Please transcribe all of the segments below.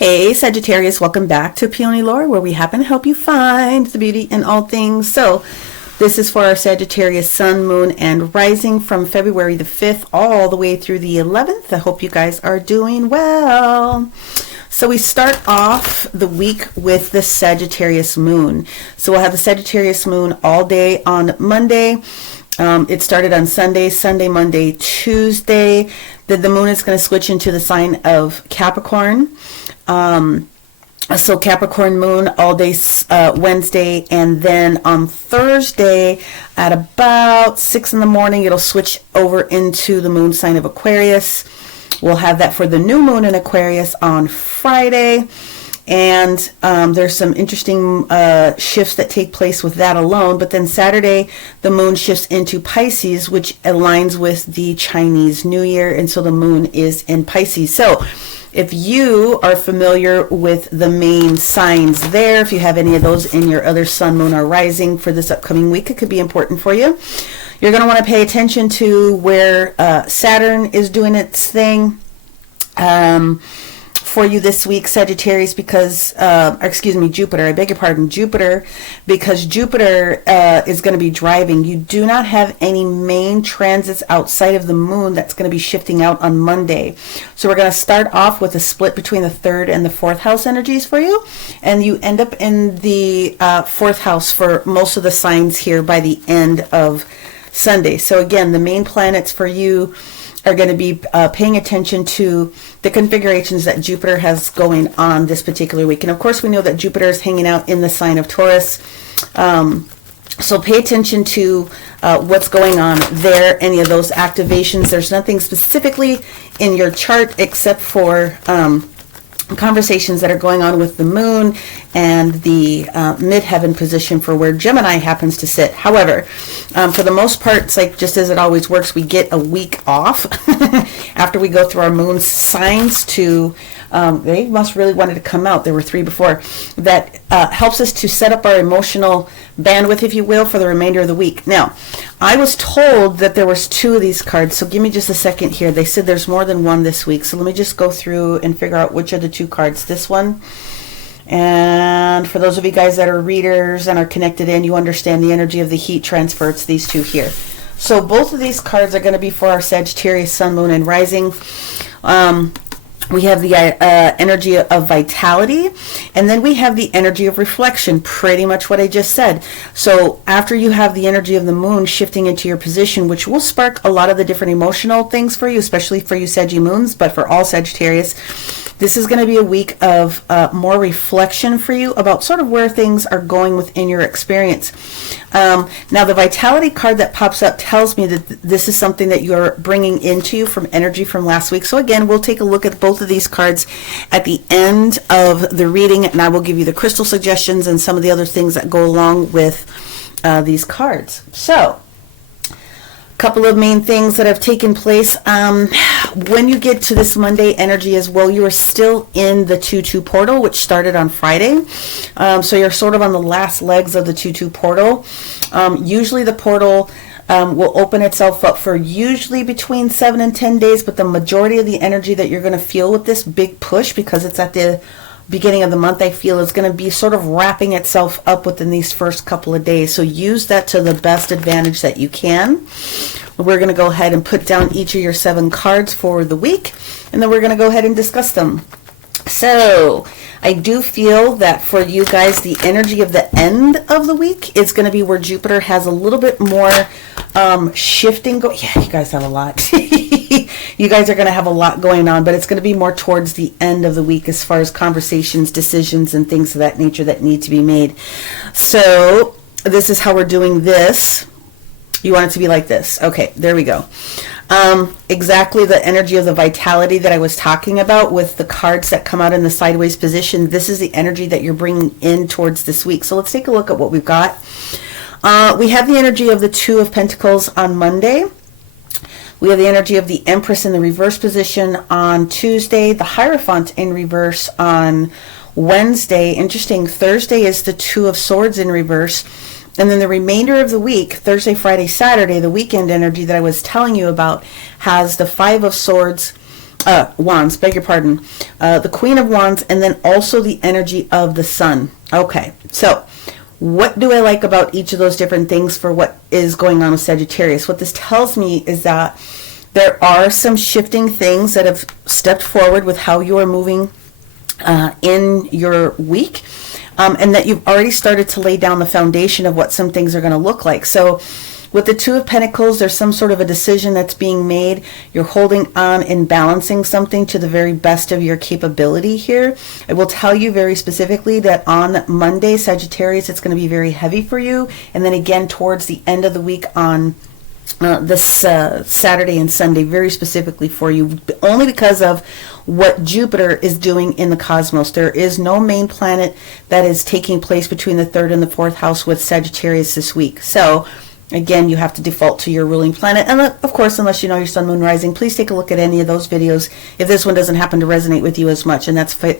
Hey Sagittarius, welcome back to Peony Lore, where we happen to help you find the beauty in all things. So this is for our Sagittarius Sun, Moon, and Rising from February the 5th all the way through the 11th. I hope you guys are doing well. So we start off the week with the Sagittarius Moon. So we'll have the Sagittarius Moon all day on Monday. It started on Sunday, Monday, Tuesday. The moon is going to switch into the sign of Capricorn. So Capricorn moon all day Wednesday, and then on Thursday at about 6 in the morning it'll switch over into the moon sign of Aquarius. We'll have that for the new moon in Aquarius on Friday, and there's some interesting shifts that take place with that alone. But then Saturday the moon shifts into Pisces, which aligns with the Chinese New Year, and so the moon is in Pisces. So if you are familiar with the main signs there, if you have any of those in your other sun, moon, or rising for this upcoming week, it could be important for you. You're going to want to pay attention to where Saturn is doing its thing for you this week, Sagittarius, because, Jupiter, I beg your pardon, Jupiter, because Jupiter is going to be driving. You do not have any main transits outside of the moon that's going to be shifting out on Monday. So we're going to start off with a split between the third and the fourth house energies for you, and you end up in the fourth house for most of the signs here by the end of Sunday. So again, the main planets for you are going to be paying attention to the configurations that Jupiter has going on this particular week. And of course, we know that Jupiter is hanging out in the sign of Taurus. So pay attention to what's going on there, any of those activations. There's nothing specifically in your chart except for conversations that are going on with the moon and the midheaven position for where Gemini happens to sit. However, for the most part, it's like just as it always works, we get a week off after we go through our moon signs to they must really wanted to come out. There were 3 before. That helps us to set up our emotional bandwidth, if you will, for the remainder of the week. Now, I was told that there was 2 of these cards, so give me just a second here. They said there's more than 1 this week, so let me just go through and figure out which are the 2 cards. This one, and for those of you guys that are readers and are connected in, you understand the energy of the heat transfer. It's these 2 here. So both of these cards are going to be for our Sagittarius Sun, Moon, and Rising. We have the energy of vitality, and then we have the energy of reflection, pretty much what I just said. So after you have the energy of the moon shifting into your position, which will spark a lot of the different emotional things for you, especially for you Saggy Moons, but for all Sagittarius, this is going to be a week of more reflection for you about sort of where things are going within your experience. Now, the vitality card that pops up tells me that this is something that you're bringing into you from energy from last week. So again, we'll take a look at both of these cards at the end of the reading, and I will give you the crystal suggestions and some of the other things that go along with these cards. So, couple of main things that have taken place. When you get to this Monday energy as well, you are still in the 2-2 portal, which started on Friday. So you're sort of on the last legs of the 2-2 portal. Usually the portal will open itself up for usually between 7 and 10 days, but the majority of the energy that you're going to feel with this big push, because it's at the beginning of the month, I feel is going to be sort of wrapping itself up within these first couple of days. So use that to the best advantage that you can. We're going to go ahead and put down each of your 7 cards for the week, and then we're going to go ahead and discuss them. So I do feel that for you guys, the energy of the end of the week is going to be where Jupiter has a little bit more shifting. Yeah, you guys have a lot. You guys are going to have a lot going on, but it's going to be more towards the end of the week as far as conversations, decisions, and things of that nature that need to be made. So this is how we're doing this. You want it to be like this. Okay, there we go. Exactly the energy of the vitality that I was talking about with the cards that come out in the sideways position. This is the energy that you're bringing in towards this week. So let's take a look at what we've got. We have the energy of the 2 of Pentacles on Monday. We have the energy of the Empress in the reverse position on Tuesday, the Hierophant in reverse on Wednesday. Interesting, Thursday is the 2 of Swords in reverse. And then the remainder of the week, Thursday, Friday, Saturday, the weekend energy that I was telling you about, has the 5 of Swords Wands, beg your pardon. The Queen of Wands, and then also the energy of the Sun. Okay, so what do I like about each of those different things for what is going on with Sagittarius? What this tells me is that there are some shifting things that have stepped forward with how you are moving in your week, and that you've already started to lay down the foundation of what some things are going to look like. So with the Two of Pentacles, there's some sort of a decision that's being made. You're holding on and balancing something to the very best of your capability here. I will tell you very specifically that on Monday, Sagittarius, it's going to be very heavy for you. And then again, towards the end of the week on this Saturday and Sunday, very specifically for you, only because of what Jupiter is doing in the cosmos. There is no main planet that is taking place between the 3rd and the 4th house with Sagittarius this week. So again, you have to default to your ruling planet. And of course, unless you know your sun, moon, rising, please take a look at any of those videos if this one doesn't happen to resonate with you as much. And that's fair,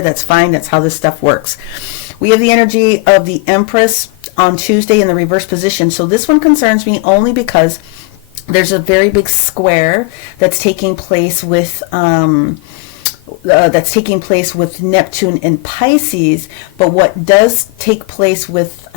that's fine, that's how this stuff works. We have the energy of the Empress on Tuesday in the reverse position. So this one concerns me only because there's a very big square that's taking place with Neptune and Pisces. But what does take place with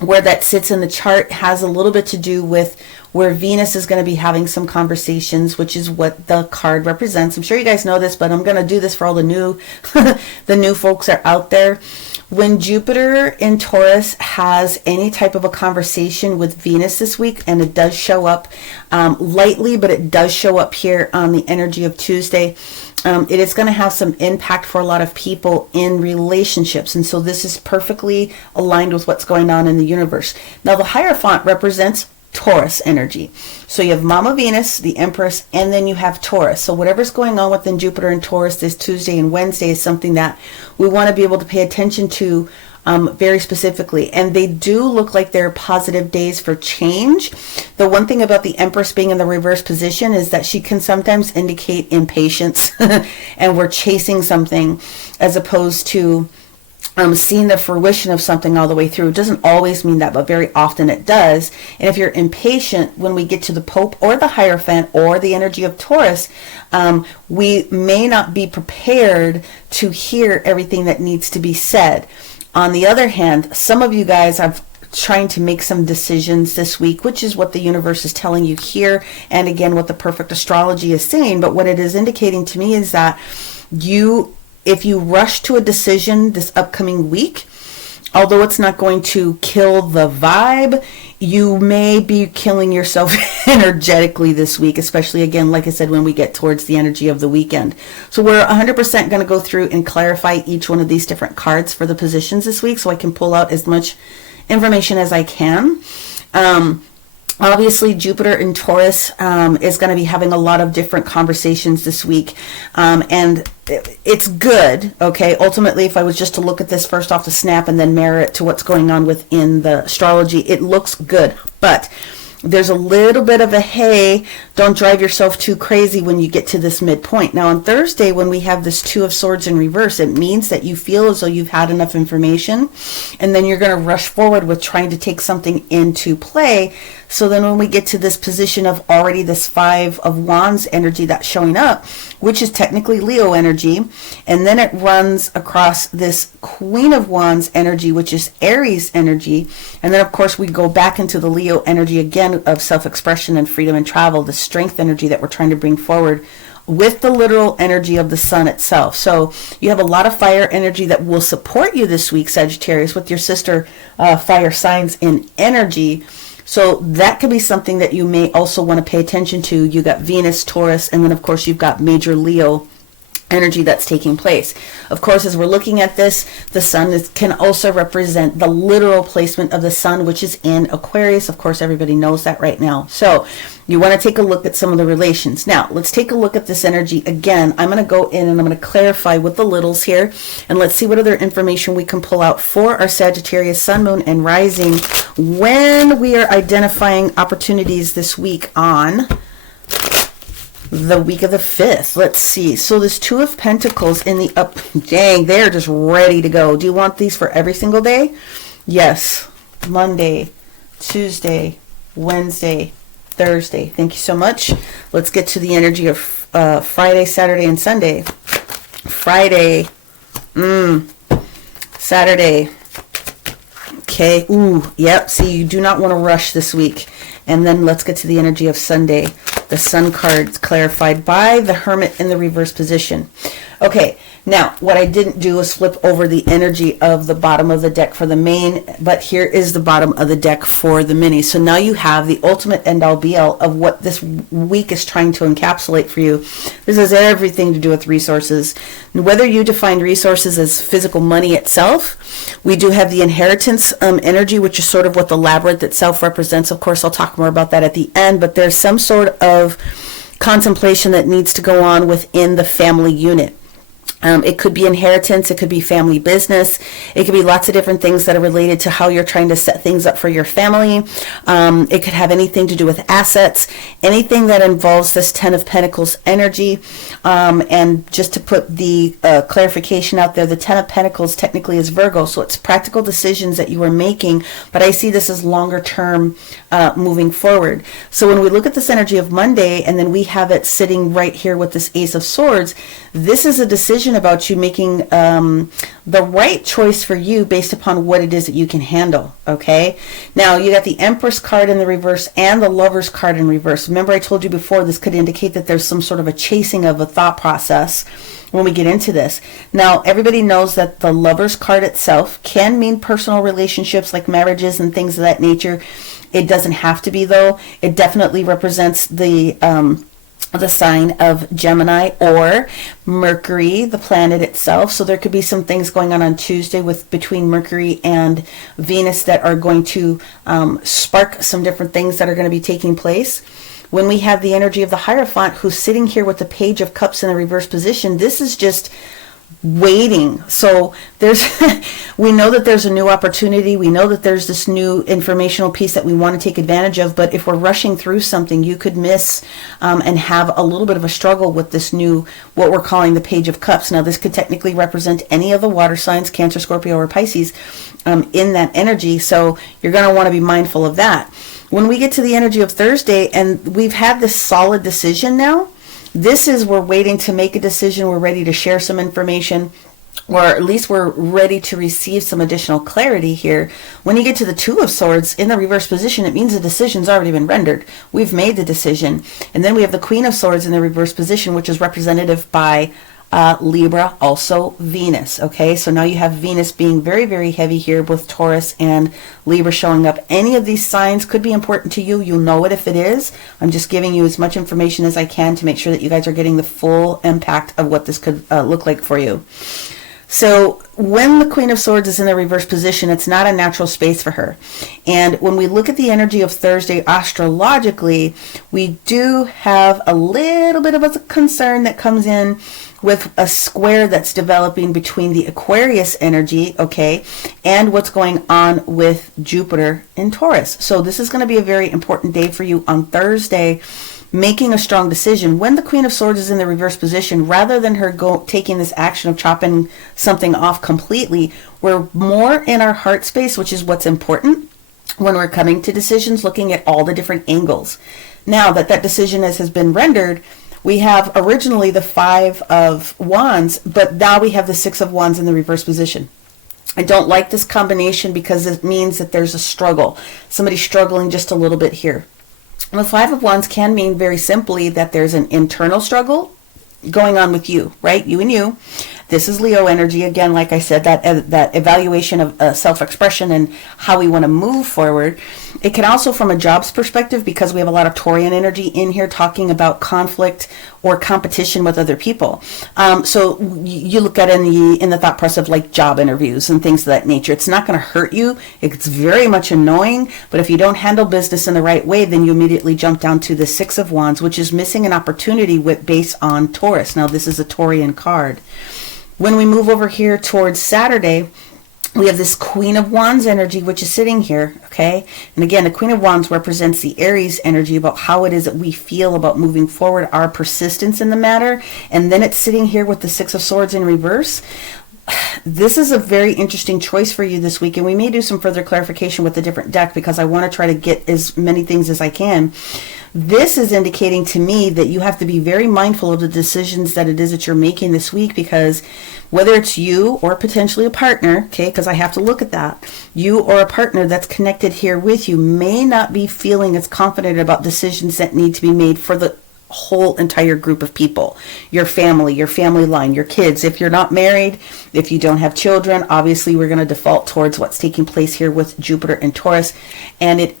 where that sits in the chart has a little bit to do with where Venus is going to be having some conversations, which is what the card represents. I'm sure you guys know this, but I'm going to do this for all the new the new folks that are out there. When Jupiter in Taurus has any type of a conversation with Venus this week, and it does show up lightly, but it does show up here on the energy of Tuesday, it is going to have some impact for a lot of people in relationships. And so this is perfectly aligned with what's going on in the universe. Now, the Hierophant represents Taurus energy. So you have Mama Venus, the Empress, and then you have Taurus. So whatever's going on within Jupiter and Taurus this Tuesday and Wednesday is something that we want to be able to pay attention to very specifically. And they do look like they're positive days for change. The one thing about the Empress being in the reverse position is that she can sometimes indicate impatience and we're chasing something as opposed to seeing the fruition of something all the way through. It doesn't always mean that, but very often it does. And if you're impatient, when we get to the Pope or the Hierophant or the energy of Taurus, we may not be prepared to hear everything that needs to be said. On the other hand, some of you guys are trying to make some decisions this week, which is what the universe is telling you here, and again, what the perfect astrology is saying. But what it is indicating to me is that if you rush to a decision this upcoming week, although it's not going to kill the vibe, you may be killing yourself energetically this week, especially, again, like I said, when we get towards the energy of the weekend. So we're 100% going to go through and clarify each one of these different cards for the positions this week so I can pull out as much information as I can. Obviously, Jupiter in Taurus is going to be having a lot of different conversations this week. And it's good, okay? Ultimately, if I was just to look at this first off the snap and then mirror it to what's going on within the astrology, it looks good. But there's a little bit of a, hey, don't drive yourself too crazy when you get to this midpoint. Now, on Thursday, when we have this Two of Swords in reverse, it means that you feel as though you've had enough information, and then you're going to rush forward with trying to take something into play. So then when we get to this position of already this Five of Wands energy that's showing up, which is technically Leo energy, and then it runs across this Queen of Wands energy, which is Aries energy, and then of course we go back into the Leo energy again of self-expression and freedom and travel, the strength energy that we're trying to bring forward with the literal energy of the sun itself. So you have a lot of fire energy that will support you this week, Sagittarius, with your sister fire signs in energy. So that could be something that you may also want to pay attention to. You got Venus, Taurus, and then of course you've got major Leo energy that's taking place. Of course, as we're looking at this, the sun can also represent the literal placement of the sun, which is in Aquarius. Of course, everybody knows that right now. So you want to take a look at some of the relations. Now, let's take a look at this energy again. I'm going to go in and I'm going to clarify with the littles here, and let's see what other information we can pull out for our Sagittarius sun, moon, and rising when we are identifying opportunities this week on the week of the 5th. Let's see. So this Two of Pentacles in the up, dang, they're just ready to go. Do you want these for every single day? Yes. Monday, Tuesday, Wednesday, Thursday. Thank you so much. Let's get to the energy of Friday, Saturday, and Sunday. Friday, Saturday. Okay, yep, see, you do not want to rush this week. And then let's get to the energy of Sunday. The Sun card's clarified by the Hermit in the reverse position. Okay, now what I didn't do was flip over the energy of the bottom of the deck for the main, but here is the bottom of the deck for the mini. So now you have the ultimate end-all be-all of what this week is trying to encapsulate for you. This has everything to do with resources. Whether you define resources as physical money itself, we do have the inheritance energy, which is sort of what the labyrinth itself represents. Of course, I'll talk more about that at the end, but there's some sort of contemplation that needs to go on within the family unit. It could be inheritance, it could be family business, it could be lots of different things that are related to how you're trying to set things up for your family. It could have anything to do with assets, anything that involves this Ten of Pentacles energy. And just to put the clarification out there, the Ten of Pentacles technically is Virgo, so it's practical decisions that you are making, but I see this as longer term moving forward. So when we look at this energy of Monday, and then we have it sitting right here with this Ace of Swords, this is a decision about you making the right choice for you based upon what it is that you can handle. Okay, now you got the Empress card in the reverse and the Lovers card in reverse. Remember, I told you before, this could indicate that there's some sort of a chasing of a thought process when we get into this. Now, everybody knows that the Lovers card itself can mean personal relationships like marriages and things of that nature. It doesn't have to be, though. It definitely represents the sign of Gemini or Mercury, the planet itself. So there could be some things going on Tuesday between Mercury and Venus that are going to spark some different things that are going to be taking place. When we have the energy of the Hierophant, who's sitting here with the Page of Cups in the reverse position, this is just waiting. So we know that there's a new opportunity. We know that there's this new informational piece that we want to take advantage of. But if we're rushing through something, you could miss and have a little bit of a struggle with this new, what we're calling the Page of Cups. Now, this could technically represent any of the water signs, Cancer, Scorpio, or Pisces, in that energy. So you're going to want to be mindful of that. When we get to the energy of Thursday, and we've had this solid decision now, this is, we're waiting to make a decision, we're ready to share some information, or at least we're ready to receive some additional clarity here. When you get to the Two of Swords in the reverse position, it means the decision's already been rendered. We've made the decision. And then we have the Queen of Swords in the reverse position, which is representative by Libra, also Venus. Okay, so now you have Venus being very, very heavy here with Taurus and Libra showing up. Any of these signs could be important to you. You'll know it if it is. I'm just giving you as much information as I can to make sure that you guys are getting the full impact of what this could look like for you. So when the Queen of Swords is in the reverse position, it's not a natural space for her. And when we look at the energy of Thursday astrologically, we do have a little bit of a concern that comes in with a square that's developing between the Aquarius energy, okay, and what's going on with Jupiter in Taurus. So this is going to be a very important day for you on Thursday, making a strong decision. When the Queen of Swords is in the reverse position, rather than her taking this action of chopping something off completely, we're more in our heart space, which is what's important when we're coming to decisions, looking at all the different angles. Now that decision has been rendered, we have originally the Five of Wands, but now we have the Six of Wands in the reverse position. I don't like this combination because it means that there's a struggle. Somebody's struggling just a little bit here. The Five of Wands can mean very simply that there's an internal struggle going on with you, right? You and you. This is Leo energy. Again, like I said, that evaluation of self-expression and how we want to move forward. It can also, from a jobs perspective, because we have a lot of Taurian energy in here talking about conflict or competition with other people. So you look at it in the thought process of like job interviews and things of that nature. It's not going to hurt you. It's very much annoying, but if you don't handle business in the right way, then you immediately jump down to the Six of Wands, which is missing an opportunity based on Taurus. Now, this is a Taurian card. When we move over here towards Saturday, we have this Queen of Wands energy, which is sitting here, okay? And again, the Queen of Wands represents the Aries energy about how it is that we feel about moving forward, our persistence in the matter. And then it's sitting here with the Six of Swords in reverse. This is a very interesting choice for you this week, and we may do some further clarification with the different deck because I want to try to get as many things as I can. this is indicating to me that you have to be very mindful of the decisions that it is that you're making this week, because whether it's you or potentially a partner, okay, because I have to look at that, you or a partner that's connected here with you may not be feeling as confident about decisions that need to be made for the whole entire group of people, your family line, your kids. If you're not married, if you don't have children, obviously we're going to default towards what's taking place here with Jupiter and Taurus, and it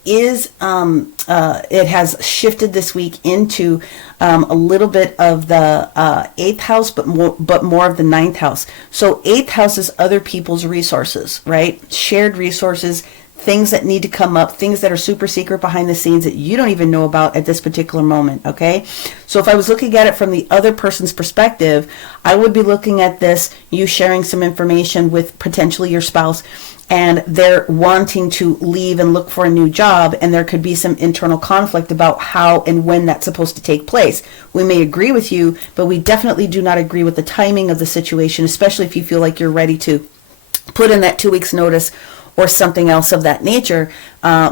has shifted this week into a little bit of the eighth house, but more of the ninth house. So eighth house is other people's resources, right? Shared resources, things that need to come up, things that are super secret behind the scenes that you don't even know about at this particular moment, okay? So if I was looking at it from the other person's perspective, I would be looking at this, you sharing some information with potentially your spouse, and they're wanting to leave and look for a new job, and there could be some internal conflict about how and when that's supposed to take place. We may agree with you, but we definitely do not agree with the timing of the situation, especially if you feel like you're ready to put in that 2 weeks notice or something else of that nature,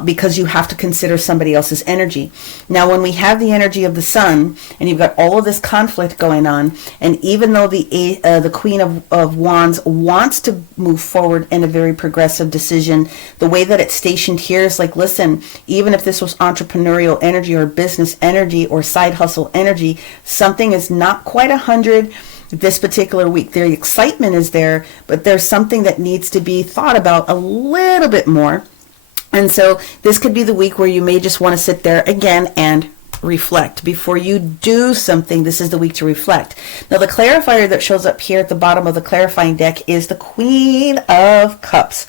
because you have to consider somebody else's energy. Now, when we have the energy of the sun, and you've got all of this conflict going on, and even though the Queen of Wands wants to move forward in a very progressive decision, the way that it's stationed here is like, listen, even if this was entrepreneurial energy or business energy or side hustle energy, something is not quite 100 this particular week. The excitement is there, but there's something that needs to be thought about a little bit more. And so this could be the week where you may just want to sit there again and reflect. Before you do something, this is the week to reflect. Now, the clarifier that shows up here at the bottom of the clarifying deck is the Queen of Cups.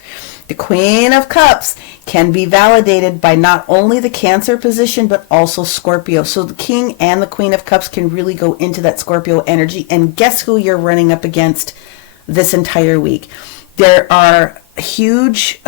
The Queen of Cups can be validated by not only the Cancer position, but also Scorpio. So the King and the Queen of Cups can really go into that Scorpio energy. And guess who you're running up against this entire week? There are huge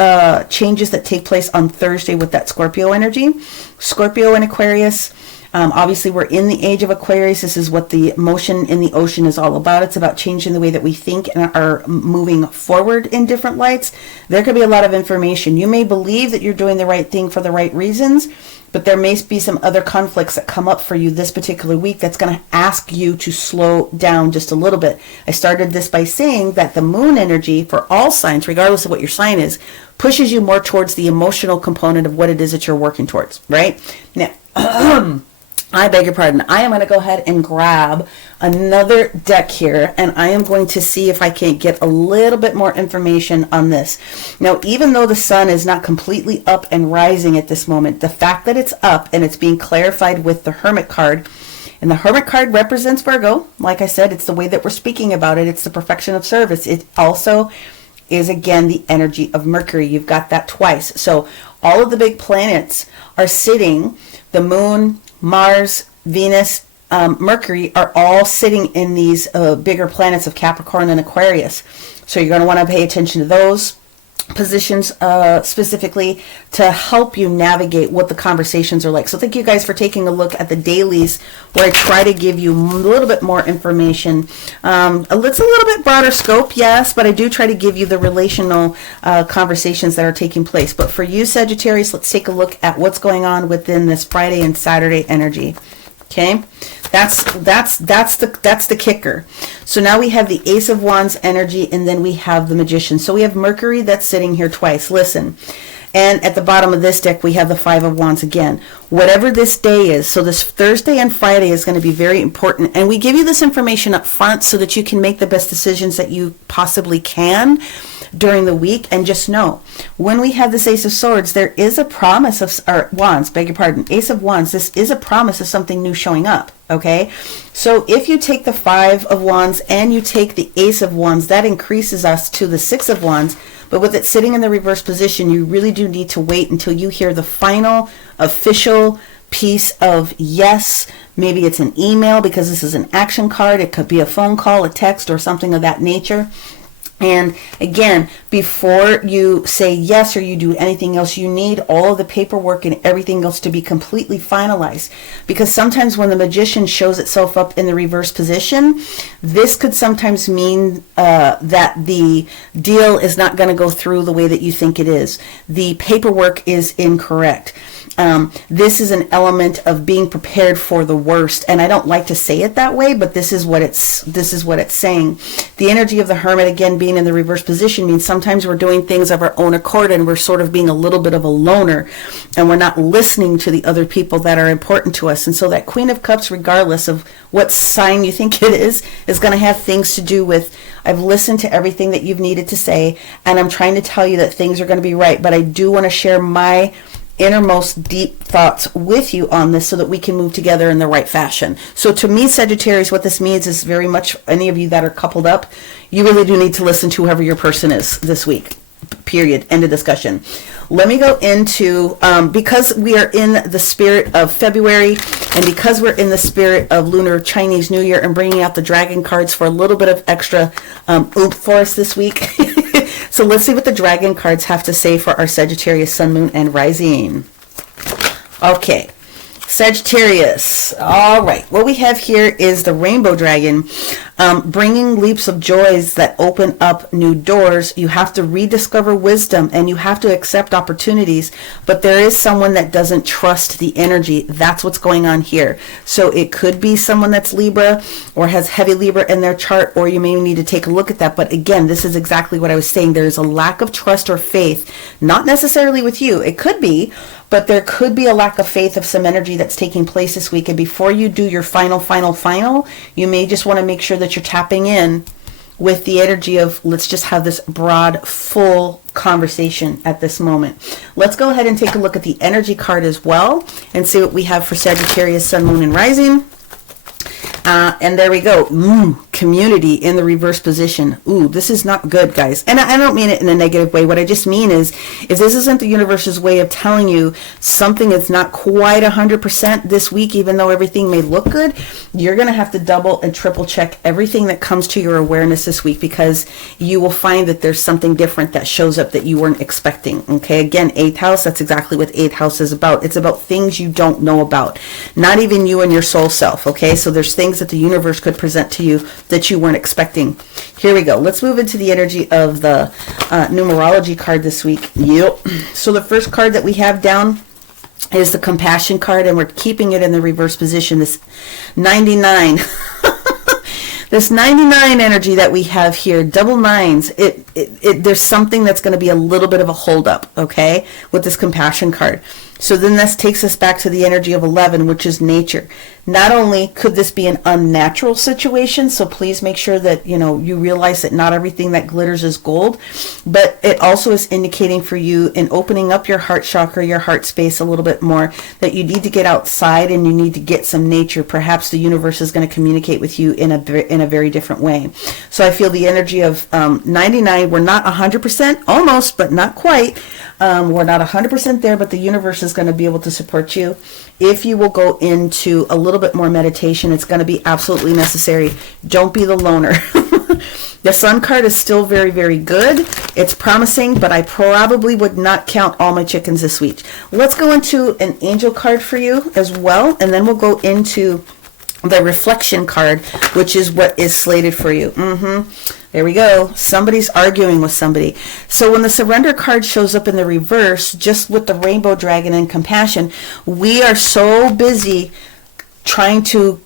changes that take place on Thursday with that Scorpio energy. Scorpio and Aquarius. Obviously, we're in the age of Aquarius. This is what the motion in the ocean is all about. It's about changing the way that we think and are moving forward in different lights. There could be a lot of information. You may believe that you're doing the right thing for the right reasons, but there may be some other conflicts that come up for you this particular week that's going to ask you to slow down just a little bit. I started this by saying that the moon energy for all signs, regardless of what your sign is, pushes you more towards the emotional component of what it is that you're working towards, right? Now, I beg your pardon. I am going to go ahead and grab another deck here, and I am going to see if I can get a little bit more information on this. Now, even though the sun is not completely up and rising at this moment, the fact that it's up and it's being clarified with the Hermit card, and the Hermit card represents Virgo. Like I said, it's the way that we're speaking about it. It's the perfection of service. It also is, again, the energy of Mercury. You've got that twice. So all of the big planets are sitting, the moon, Mars, Venus, Mercury are all sitting in these bigger planets of Capricorn and Aquarius. So you're going to want to pay attention to those positions specifically to help you navigate what the conversations are like. So thank you guys for taking a look at the dailies, where I try to give you a little bit more information. It's a little bit broader scope, yes, but I do try to give you the relational conversations that are taking place. But for you, Sagittarius, let's take a look at what's going on within this Friday and Saturday energy. Okay, that's the kicker. So now we have the Ace of Wands energy, and then we have the Magician. So we have Mercury that's sitting here twice. Listen. And at the bottom of this deck, we have the Five of Wands again. Whatever this day is, so this Thursday and Friday is going to be very important. And we give you this information up front so that you can make the best decisions that you possibly can during the week. And just know, when we have this Ace of Swords, there is a promise of, or Wands, beg your pardon, Ace of Wands, this is a promise of something new showing up. Okay, so if you take the Five of Wands and you take the Ace of Wands, that increases us to the Six of Wands. But with it sitting in the reverse position, you really do need to wait until you hear the final official piece of yes. Maybe it's an email, because this is an action card. It could be a phone call, a text, or something of that nature. And again, before you say yes or you do anything else, you need all of the paperwork and everything else to be completely finalized. Because sometimes when the Magician shows itself up in the reverse position, this could sometimes mean that the deal is not going to go through the way that you think it is. The paperwork is incorrect. This is an element of being prepared for the worst, and I don't like to say it that way, but this is what it's saying. The energy of the Hermit, again, being in the reverse position, means sometimes we're doing things of our own accord, and we're sort of being a little bit of a loner, and we're not listening to the other people that are important to us. And so that Queen of Cups, regardless of what sign you think it is going to have things to do with, I've listened to everything that you've needed to say, and I'm trying to tell you that things are going to be right, but I do want to share my innermost deep thoughts with you on this so that we can move together in the right fashion. So to me, Sagittarius, what this means is very much, any of you that are coupled up, you really do need to listen to whoever your person is this week. Period. End of discussion. Let me go into, because we are in the spirit of February, and because we're in the spirit of Lunar Chinese New Year, and bringing out the dragon cards for a little bit of extra oomph for us this week. So let's see what the dragon cards have to say for our Sagittarius Sun, Moon, and Rising. Okay. Sagittarius. All right. What we have here is the Rainbow Dragon, bringing leaps of joys that open up new doors. You have to rediscover wisdom, and you have to accept opportunities, but there is someone that doesn't trust the energy. That's what's going on here. So it could be someone that's Libra or has heavy Libra in their chart, or you may need to take a look at that. But again, this is exactly what I was saying. There is a lack of trust or faith, not necessarily with you. It could be, but there could be a lack of faith of some energy that's taking place this week. And before you do your final, you may just want to make sure that you're tapping in with the energy of, let's just have this broad, full conversation at this moment. Let's go ahead and take a look at the energy card as well and see what we have for Sagittarius, Sun, Moon, and Rising. And there we go. Community in the reverse position. This is not good, guys. And I don't mean it in a negative way. What I just mean is, if this isn't the universe's way of telling you something is not quite 100% this week, even though everything may look good, you're going to have to double and triple check everything that comes to your awareness this week, because you will find that there's something different that shows up that you weren't expecting. Okay, again, 8th house, that's exactly what 8th house is about. It's about things you don't know about. Not even you and your soul self. Okay, so there's things that the universe could present to you that you weren't expecting. Here we go. Let's move into the energy of the numerology card this week. Yep. So the first card that we have down is the compassion card, and we're keeping it in the reverse position. This 99. This 99 energy that we have here, double nines, there's something that's going to be a little bit of a holdup, okay, with this compassion card. So then this takes us back to the energy of 11, which is nature. Not only could this be an unnatural situation, so please make sure that, you realize that not everything that glitters is gold, but it also is indicating for you in opening up your heart chakra, your heart space a little bit more, that you need to get outside and you need to get some nature. Perhaps the universe is going to communicate with you in a very different way. So I feel the energy of 99, we're not 100%, almost, but not quite. We're not 100% there, but the universe is going to be able to support you. If you will go into a little bit more meditation, it's going to be absolutely necessary. Don't be the loner. The Sun card is still very, very good. It's promising, but I probably would not count all my chickens this week. Let's go into an angel card for you as well, and then we'll go into the reflection card, which is what is slated for you. There we go. Somebody's arguing with somebody. So when the surrender card shows up in the reverse, just with the rainbow dragon and compassion, we are so busy trying to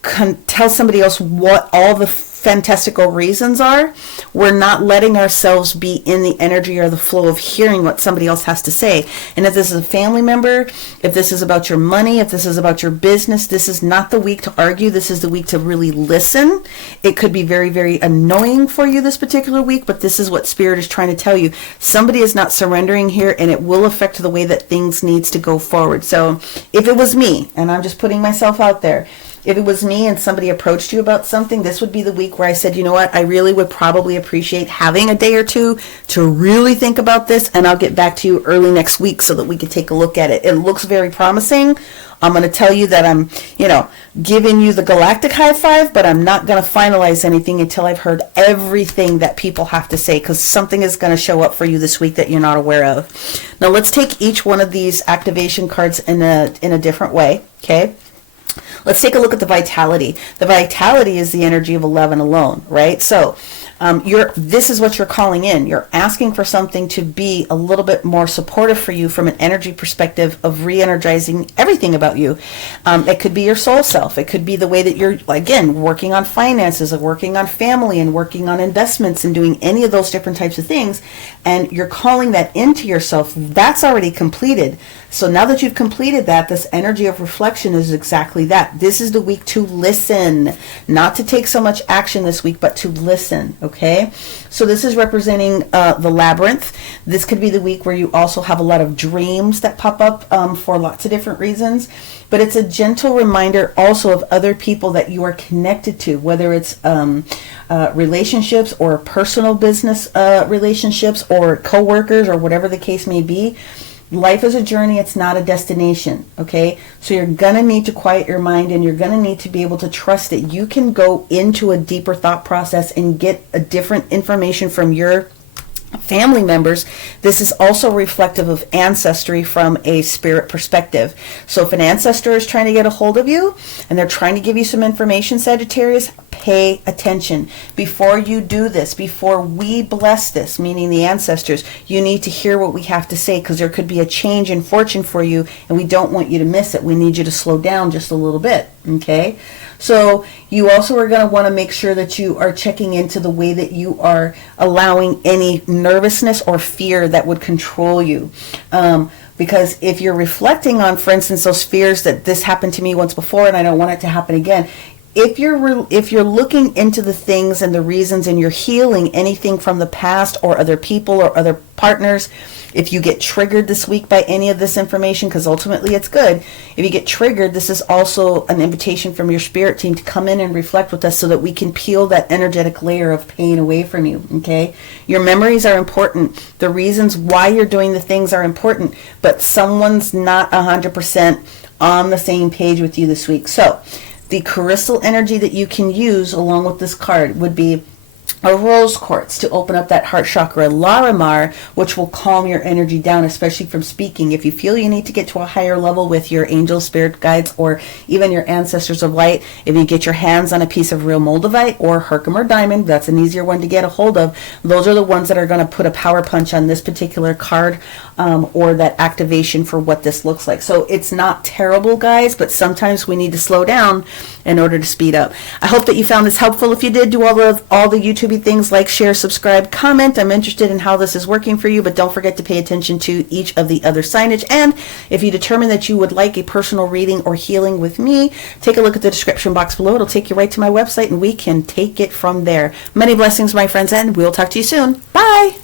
tell somebody else what all the fantastical reasons are. We're not letting ourselves be in the energy or the flow of hearing what somebody else has to say. And if this is a family member, if this is about your money, if this is about your business, this is not the week to argue. This is the week to really listen. It could be very, very annoying for you this particular week, but this is what Spirit is trying to tell you. Somebody is not surrendering here, and it will affect the way that things needs to go forward. So if it was me, and I'm just putting myself out there, if it was me and somebody approached you about something, this would be the week where I said, you know what, I really would probably appreciate having a day or two to really think about this, and I'll get back to you early next week so that we can take a look at it. It looks very promising. I'm going to tell you that I'm, giving you the galactic high five, but I'm not going to finalize anything until I've heard everything that people have to say, because something is going to show up for you this week that you're not aware of. Now let's take each one of these activation cards in a different way, okay? Let's take a look at the vitality. The vitality is the energy of 11 alone, right? So This is what you're calling in. You're asking for something to be a little bit more supportive for you from an energy perspective of re-energizing everything about you. It could be your soul self. It could be the way that you're, again, working on finances and working on family and working on investments and doing any of those different types of things. And you're calling that into yourself. That's already completed. So now that you've completed that, this energy of reflection is exactly that. This is the week to listen, not to take so much action this week, but to listen, okay? So this is representing the labyrinth. This could be the week where you also have a lot of dreams that pop up for lots of different reasons. But it's a gentle reminder also of other people that you are connected to, whether it's relationships or personal business relationships or coworkers or whatever the case may be. Life is a journey, it's not a destination, okay? So you're going to need to quiet your mind, and you're going to need to be able to trust that you can go into a deeper thought process and get a different information from your family members. This is also reflective of ancestry from a spirit perspective. So if an ancestor is trying to get a hold of you and they're trying to give you some information, Sagittarius, pay attention. Before you do this, before we bless this, meaning the ancestors, you need to hear what we have to say, because there could be a change in fortune for you and we don't want you to miss it. We need you to slow down just a little bit, okay? So you also are going to want to make sure that you are checking into the way that you are allowing any nervousness or fear that would control you. Because if you're reflecting on, for instance, those fears that this happened to me once before and I don't want it to happen again, if you're looking into the things and the reasons and you're healing anything from the past or other people or other partners, if you get triggered this week by any of this information, because ultimately it's good, if you get triggered, this is also an invitation from your spirit team to come in and reflect with us so that we can peel that energetic layer of pain away from you, okay? Your memories are important. The reasons why you're doing the things are important, but someone's not 100% on the same page with you this week. So the crystal energy that you can use along with this card would be a rose quartz to open up that heart chakra, Larimar, which will calm your energy down, especially from speaking. If you feel you need to get to a higher level with your angel, spirit guides, or even your ancestors of light, if you get your hands on a piece of real moldavite or Herkimer diamond, that's an easier one to get a hold of. Those are the ones that are going to put a power punch on this particular card, or that activation for what this looks like. So it's not terrible, guys, but sometimes we need to slow down in order to speed up. I hope that you found this helpful. If you did, do all the YouTube things like share, subscribe, comment. I'm interested in how this is working for you, but don't forget to pay attention to each of the other signage. And if you determine that you would like a personal reading or healing with me, take a look at the description box below. It'll take you right to my website and we can take it from there. Many blessings, my friends, and we'll talk to you soon. Bye.